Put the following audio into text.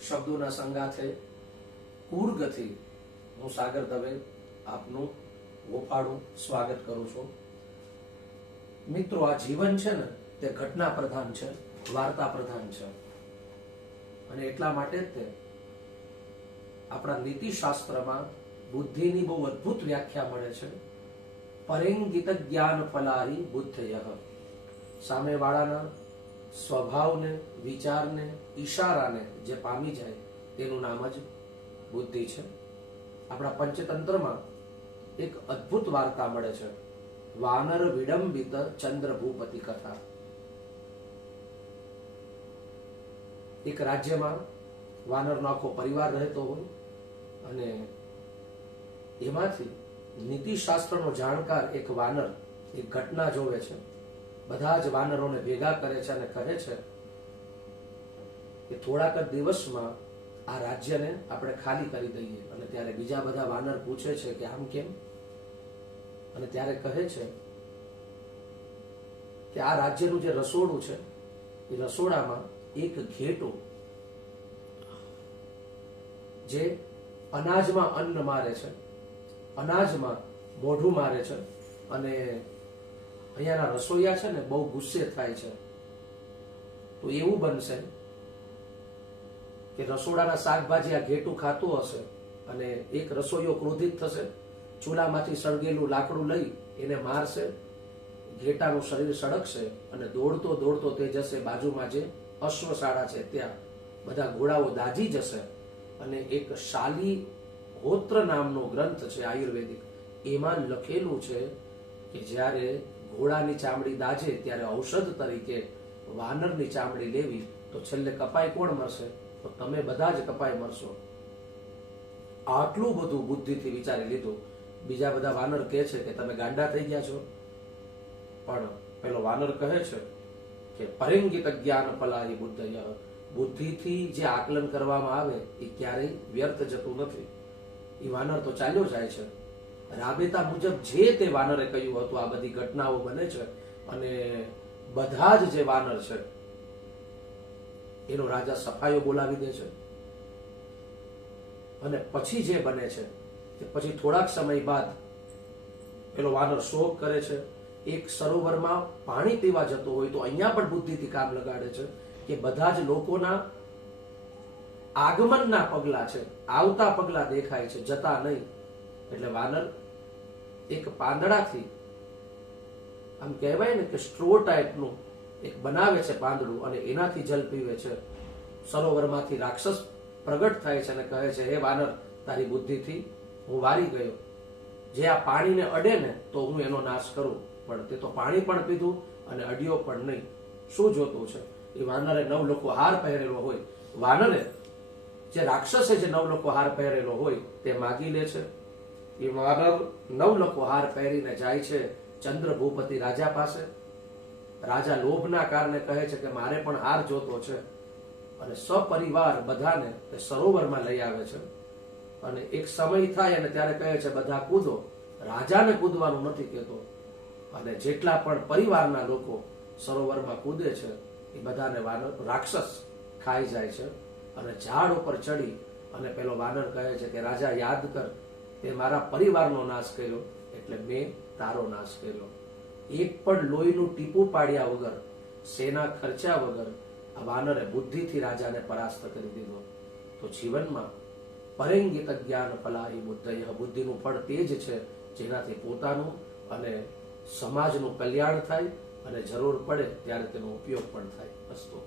શબ્દોના સંગાથે કુર્ગથી હું સાગર દવે આપનું ગોપાળું સ્વાગત કરું છું. મિત્રો, આ જીવન છે ને તે ઘટના પ્રધાન છે, વાર્તા પ્રધાન છે, અને એટલા માટે જ તે આપણા નીતિશાસ્ત્રમાં બુદ્ધિની બહુ અદ્ભુત વ્યાખ્યા મળે છે. પરેંગિત જ્ઞાન ફલાહી બુદ્ધયઃ. સામેવાળાના સ્વભાવને, વિચારને, ઈશારાને જે પામી જાય તેનું નામ જ બુદ્ધિ છે. આપણા પંચતંત્રમાં એક અદ્ભુત વાર્તા મળે છે, વાનર વિડંબિત ચંદ્ર ભૂપતિ કથા. એક રાજ્યમાં વાનરનો આખો પરિવાર રહેતો હોય અને એમાંથી નીતિશાસ્ત્રનો જાણકાર એક વાનર એક ઘટના જોવે છે. બધા જ વાનરોને ભેગા કરે છે અને કહે છે કે થોડાક જ દિવસમાં આ રાજ્યને આપણે ખાલી કરી દઈએ. અને ત્યારે બીજા બધા વાનર પૂછે છે કે આમ કેમ? અને ત્યારે કહે છે કે આ રાજ્યનું જે રસોડું છે એ રસોડામાં એક ઘેટું જે અનાજમાં અન્ન મારે છે, અનાજમાં મોઢું મારે છે, અને અહીંયાના રસોઈયા છે ને બહુ ગુસ્સે થાય છે. તો એવું બનશે કે રસોડાના શાકભાજી આ ઘેટું ખાતું હશે અને એક રસોઈયો ક્રોધિત થશે, ચૂલામાંથી સળગેલું લાકડું લઈ એને મારશે, ઘેટાનું શરીર સળગશે અને દોડતો દોડતો તે જશે બાજુમાં જે અશ્વશાળા છે ત્યાં. બધા ઘોડાઓ દાજી જશે અને એક શાલિહોત્ર નામનો ગ્રંથ છે આયુર્વેદિક, એમાં લખેલું છે કે જ્યારે ઘોડાની ચામડી દાજે ત્યારે ઔષધ તરીકે વાનરની ચામડી લેવી તો છેલ્લે કપાઈ કોણ મરશે? તો તમે બધા જ કપાઈ મરશો. આટલું બધું બુદ્ધિથી વિચારી લીધું. બીજા બધા વાનર કહે છે કે તમે ગાંડા થઈ ગયા છો. પણ પેલો વાનર કહે છે કે પરેંગિત જ્ઞાન ફલાહી બુદ્ધયઃ. બુદ્ધિથી જે આકલન કરવામાં આવે એ ક્યારેય વ્યર્થ જતું નથી. એ વાનર તો ચાલ્યો જાય છે. રાબેતા મુજબ જે તે વાનરે કહ્યું હતું આ બધી ઘટનાઓ બને છે અને બધા જ જે વાનર છે એનો રાજા સફાઈઓ બોલાવી દે છે. અને પછી જે બને છે કે પછી થોડાક સમય બાદ પેલો વાનર શોક કરે છે. એક સરોવરમાં પાણી પીવા જતો હોય તો અહીંયા પણ બુદ્ધિથી કામ લગાડે છે કે બધા જ લોકોના આગમનના પગલા છે, આવતા પગલા દેખાય છે, જતા નહીં. એટલે વાનર એક પાંદડાથી આમ કહેવાય ને કે સ્ટ્રો ટાઈપનું એક બનાવે છે પાંદડું અને એનાથી જલ પીવે છે. સરોવરમાંથી રાક્ષસ પ્રગટ થાય છે અને કહે છે, હે વાનર, તારી બુદ્ધિથી હું વારી ગયો. જે આ પાણીને અડે ને તો હું એનો નાશ કરું, પણ તે તો પાણી પણ પીધું અને અડ્યો પણ નહીં. શું જોતું છે? એ વાનરે 9 લોકો હાર પહેરેલો હોય. વાનરે જે રાક્ષસે જે 9 લોકો હાર પહેરેલો હોય તે માગી લે છે. એ વાનર 9 લોકો હાર પહેરીને જાય છે ચંદ્ર ભૂપતિ રાજા પાસે. રાજા લોભના કારણે કહે છે કે મારે પણ હાર જોતો છે અને સપરિવાર બધાને તે સરોવરમાં લઈ આવે છે. અને એક સમય થાય અને ત્યારે કહે છે બધા કૂદો. રાજાને કૂદવાનું નથી કહેતો. અને જેટલા પણ પરિવારના લોકો સરોવરમાં કૂદે છે એ બધાને વાનર રાક્ષસ ખાઈ જાય છે. અને ઝાડ ઉપર ચડી અને પેલો વાનર કહે છે કે રાજા, યાદ કર, તે મારા પરિવારનો નાશ કર્યો એટલે મેં તારો નાશ કર્યો. એક પણ લોહીનું ટીપું પાડ્યા વગર, સેના ખર્ચ્યા વગર આ વાનરે બુદ્ધિથી રાજાને પરાસ્ત કરી દીધો. તો જીવનમાં પરેંગિત જ્ઞાન ફલાહી બુદ્ધયઃ. બુદ્ધિનું ફળ તે જ છે જેનાથી પોતાનું અને સમાજનું કલ્યાણ થાય અને જરૂર પડે ત્યારે તેનો ઉપયોગ પણ થાય. અસ્તુ.